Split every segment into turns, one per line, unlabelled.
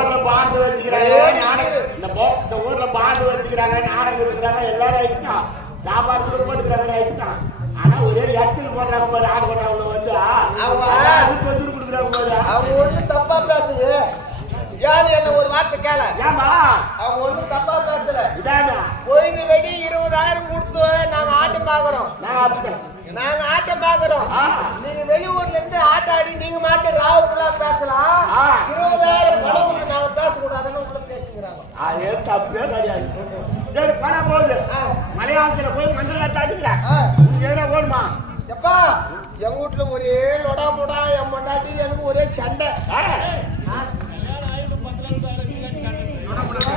ஊர்ல பாரத வச்சுக்கிறாங்க இந்த இந்த ஊர்ல பாரத வச்சுக்கிறாங்க நாடகம் வச்சுக்கிறாங்க எல்லாரும் ஆயிட்டான் சாப்பாடு கூட போட்டுக்கிறாங்க ஆயிட்டான் ஆனா ஒரே எச்சில் போடுறாங்க பாரு ஆடு போட்டவங்க வந்து. அதுக்கு வந்து கொடுக்குறாங்க பாரு.
அவங்க ஒண்ணும் தப்பா பேசல ஏன்னு என்ன ஒரு வார்த்தை கேள?
ஏமா
அவங்க ஒண்ணும் தப்பா பேசல.
இதானா
பொழுது வெடி இருபதாயிரம் கொடுத்து நாங்க ஆட்டம் பாக்குறோம். நாங்க ஆட்டம் பாக்குறோம். நீங்க வெளியூர்ல இருந்து ஆட்டம் ஆடி நீங்க மாட்டு ராவுக்குள்ளா பேசலாம். இருபதாயிரம் பணம் கொடுத்து நாங்க பேசக்கூடாதுன்னு உங்களை பேசுகிறாங்க
அது தப்பே கிடையாது. சரி பணம் போகுது. மலையாளத்துல போய் மந்திரம் தாட்டுக்கிறேன்
ஆ.
என்ன போடுமா
எப்பா எங்க வீட்டுல ஒரே லொடா முடா என் பொண்டாட்டி எனக்கு ஒரே சண்டை
ஆ.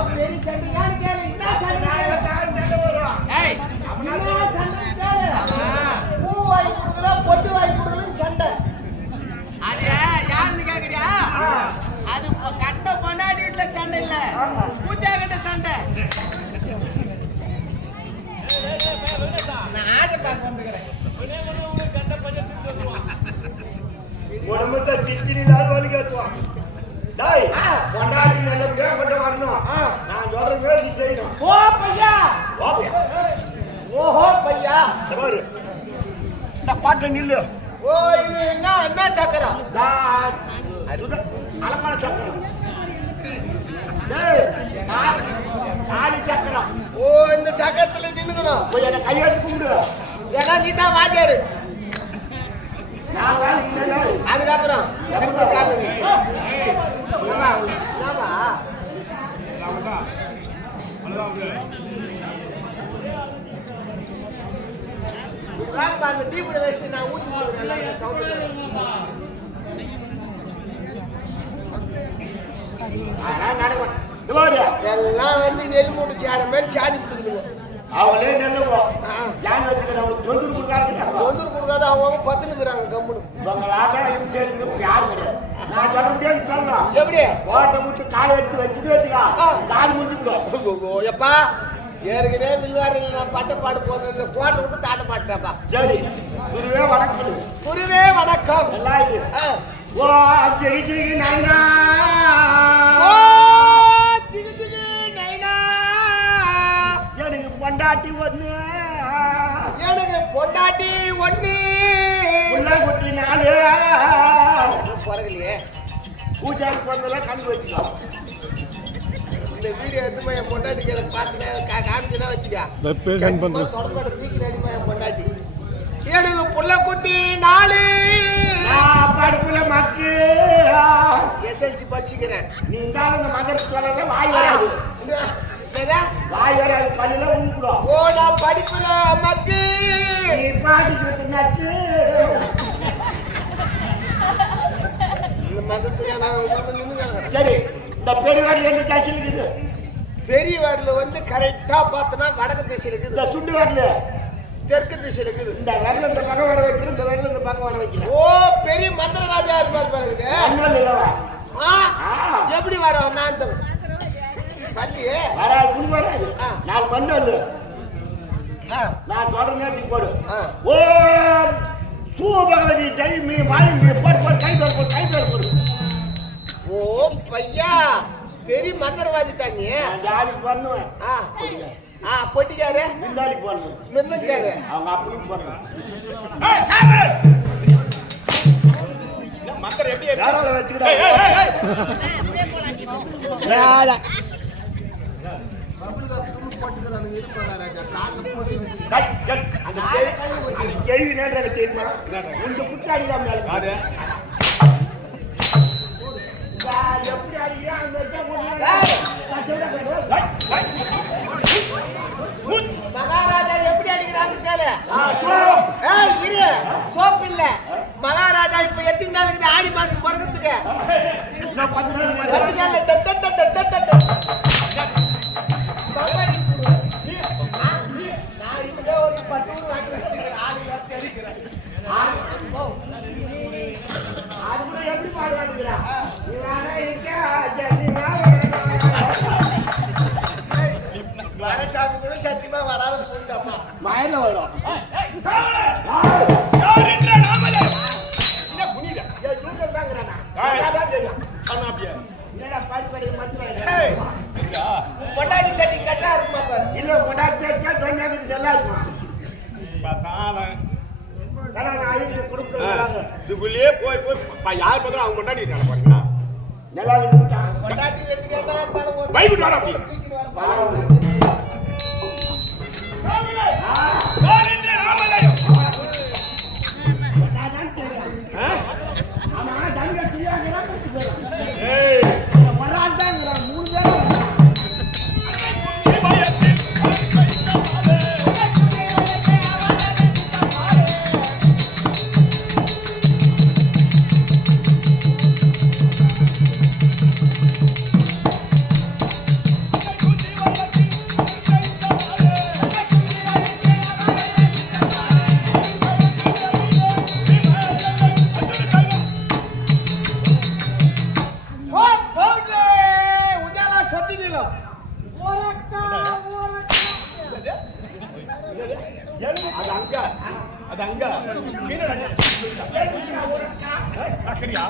பெரிய சண்டை ஏன்னு கேளு என்ன சண்டை
ஏய்
என்ன சண்டை கேளு பூ வாங்கி கொடுக்கல பொட்டு வாங்கி கொடுக்கலன்னு சண்டை
அது யாருன்னு கேக்குறியா அது பொ- கட்ட பொண்டாட்டி வீட்டுல சண்டை இல்ல பூத்தியா கிட்ட சண்டை
நான்
திட்டினாலும் வழி காட்டுவான் கொண்டாடி நல்லபடியா கொண்டு வரணும் நான் சொல்ற வேலை செய்யணும்
ஓ பையா ஓஹோ பையா
பாரு இந்த நில்லு
ஓ என்ன என்ன
சக்கரா அலமான சக்கரம் டேய் நான் நாலு சக்கரம்
ஓ இந்த சக்கரத்துல
போய் என்ன கையெழுத்து கும்பிடு
ஏன்னா நீ தான் வாத்தியாரு. அதுக்கப்புறம் திரும்ப அந்த நான் போடுறேன். எல்லாம் வந்து நெல் மூட்டு சேர மாதிரி சாதி கொடுக்குதுங்க.
அவங்களே நல்லவோம்
ஆ.
யான் வச்சுக்கிறவங்க தொந்தரவு கொடுக்காது
தொந்தரவு கொடுக்காத அவங்க பத்துனுக்குறாங்க கம்முனு
உங்கள் ஆட்டம் இது சேர்ந்து யாரும் கிடையாது. நான் முடியாது சொல்லலாம்.
எப்படி?
கோட்டை முட்டு காலை எடுத்து வச்சுட்டு வச்சுக்கா. கால்
எப்பா? ஏற்கனவே மில்வாரியில் நான் பட்ட பாடு போறது கோட்டை விட்டு தாட்ட மாட்டேன்ப்பா.
சரி குருவே வணக்கம்.
குருவே வணக்கம்.
எல்லாம். ஓ ஜெகி ஜெகி
ஓ.
பொண்டாட்டி ஒண்ணு.
எனக்கு பொண்டாட்டி ஒண்ணு.
உள்ள குட்டி நாலு.
பிறகுலையே
பூஜாரி பொண்ணெல்லாம் கண்ணு வச்சுக்கோ.
இந்த வீடியோ எடுத்து என் பொண்டாட்டி கையில பார்த்துட்டேன் காமிச்சுனா வச்சுக்க. தொடர்பாடு தூக்கி நடிப்பா என் பொண்டாட்டி. எனக்கு புள்ள குட்டி நாலு.
படுப்புல மக்கு.
எஸ்எல்சி படிச்சுக்கிறேன்.
நீ இருந்தாலும் இந்த மதர் சொல்லல வாய் வராது. வாய் பல்லுல உண்புடும்
ஓ நான் படிப்புல மக்கு
நீ பாட்டி சொத்து
இந்த மதத்துக்கு நான்.
சரி இந்த பெருவாடி எந்த தசில் இருக்குது?
வந்து கரெக்டா பார்த்தனா வடக்கு திசையில
இந்த
இருக்குது
சுண்டு வரல
தெற்கு திசையில இருக்குது.
இந்த வரல இந்த பக்கம் வர இந்த வரல இந்த பக்கம் வர
ஓ பெரிய மந்திரவாதியா இருப்பார் பாருங்க. எப்படி வர நான் இந்த வரலையே
வராது முன் வராது.
ஆ.
நாலு மண் வந்து
ஆ.
நான் சொல்ற நேரத்துக்கு போடு.
ஆ.
ஓ சூபகவதி ஜெய் மீ போடு போடு கை போடு போடு கை போடு போடு.
ஓ பையா. பெரிய மந்திரவாதி தாங்க
நான் ஜாலிக்கு பண்ணுவேன்
ஆ. ஆ பொட்டிக்காரு
முன்னாடிக்கு பண்ணுவேன்
மின்னக்காரு
அவங்க அப்பனுக்கு பண்ணுவேன் வச்சுக்கிட்டாங்க?
போட்டுக்கிறானுங்க இருப்பாங்க ராஜா காலில் போட்டு
கேள்வி- நேரம் தெரியுமா? இந்த புத்தாடி தான் மேல எப்படி. உச்.
மகாராஜா எப்படி அடிக்கிறான்னு கேளு. இரு. சோப்பு இல்ல. மகாராஜா இப்ப எத்தனை நாள் இருக்குது? ஆடி மாசம் பிறக்கிறதுக்கு.
நான் பத்து நாள் மாத்திரம்
ஏய், பொண்டாட்டி சட்டி கட்டா இருக்குமா
இல்ல கொண்டாடி சட்டி நல்லா இருக்கும்
பார்த்தா அவன்
ஆனா நான் ஐந்து
ஆ,
கொடுத்துருக்காங்க
இதுக்குள்ளேயே போய் போய் யார் பார்த்தாலும் அவங்க கொண்டாடி பாருங்களா?
நல்லா இருந்துட்டான்
பொண்டாட்டி ரெண்டு கேட்டா இருந்தாலும் ஒரு
பயப்பட்டு வாடா அப்படி. அக்கறியா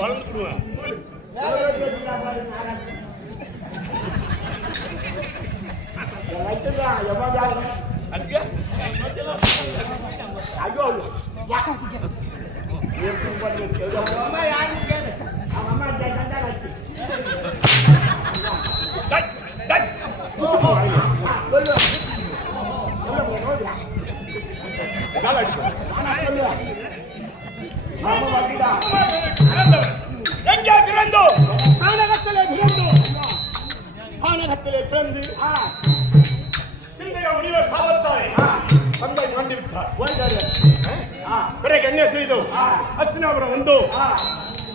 வளர்ந்துடுவேன்
ஐயோ எப்படி பண்ணி அவன் அம்மா ஜெண்டா வச்சு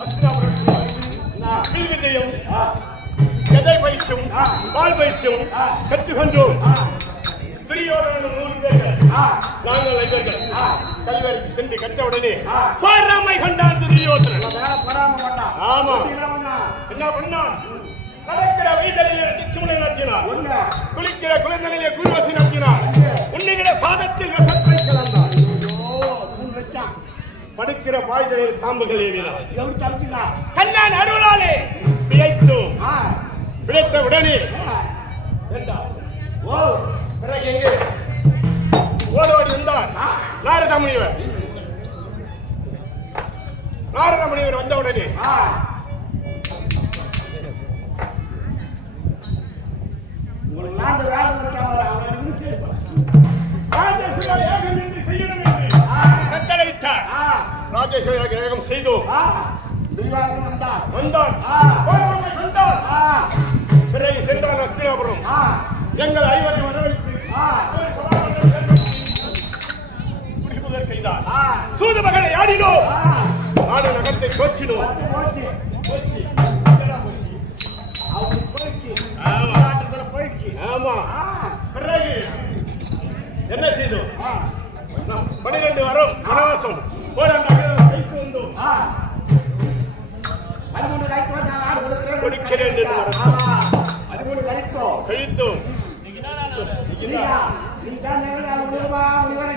அஸ்தினாபுரம்
நான்
ಇದು
ஆ
கதை பயிற்சியும்
ஆ.
பால் பயிற்சியும்
ஆ.
கற்றுக்கொண்டோம்
ஆ
துரியோதனன் மூன்று பேர்கள் நாங்கள் ஐவர்கள் கல்வருக்கு சென்று கற்ற உடனே
ஆ.
பாராமை துரியோதனன் ஆமா.
என்ன
பண்ணான் நடக்கிற வைதலிலே திச்சுமுனை நடத்தினார் குளிக்கிற குழந்தைகளிலே குருவசி நடத்தினார் உண்ணுகிற சாதத்தில்
வசத்த
படுக்கிற பாய்தலில் பாம்புகள்
தப்பினா
கண்ணான் அருளாலே பிழைத்தோம். பிழைத்த உடனே.
ஓ
பிறகு எங்கே? ஓடோடி வந்தார். நாரத முனிவர் நாரத முனிவர் வந்த உடனே ராஜேஸ்வர யாகம் செய்தோம். கோபத்தை கண்டான்
ஆ
பிறகு சென்றான் அஸ்தினாபுரம் எங்கள் ஐவரை வரவழைத்து செய்தார் சூது மகளை ஆடினோம்
ஆ
நாடு நகரத்தை தோற்றினோம்
பத்து போச்சு
போச்சு. எங்கடா போச்சு?
அவனுக்கு போயிடுச்சு
ஆமா பிறகு என்ன செய்தோம் பன்னிரண்டு வாரம் வனவாசம் போராட்ட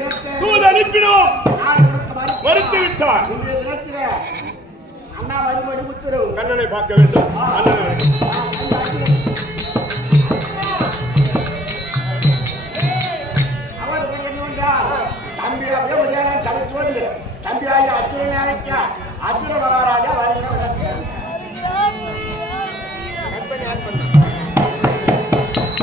எடுத்து.
தூது அனுப்பினோம்.
மறுத்து
விட்டார்
அண்ணா மறுபடி உத்தரவு
கண்ணனை பார்க்க வேண்டும். அண்ணனை
அவர் என்ன தம்பியாகி அசுரனை அசுர மகாராஜா வருகிறார்.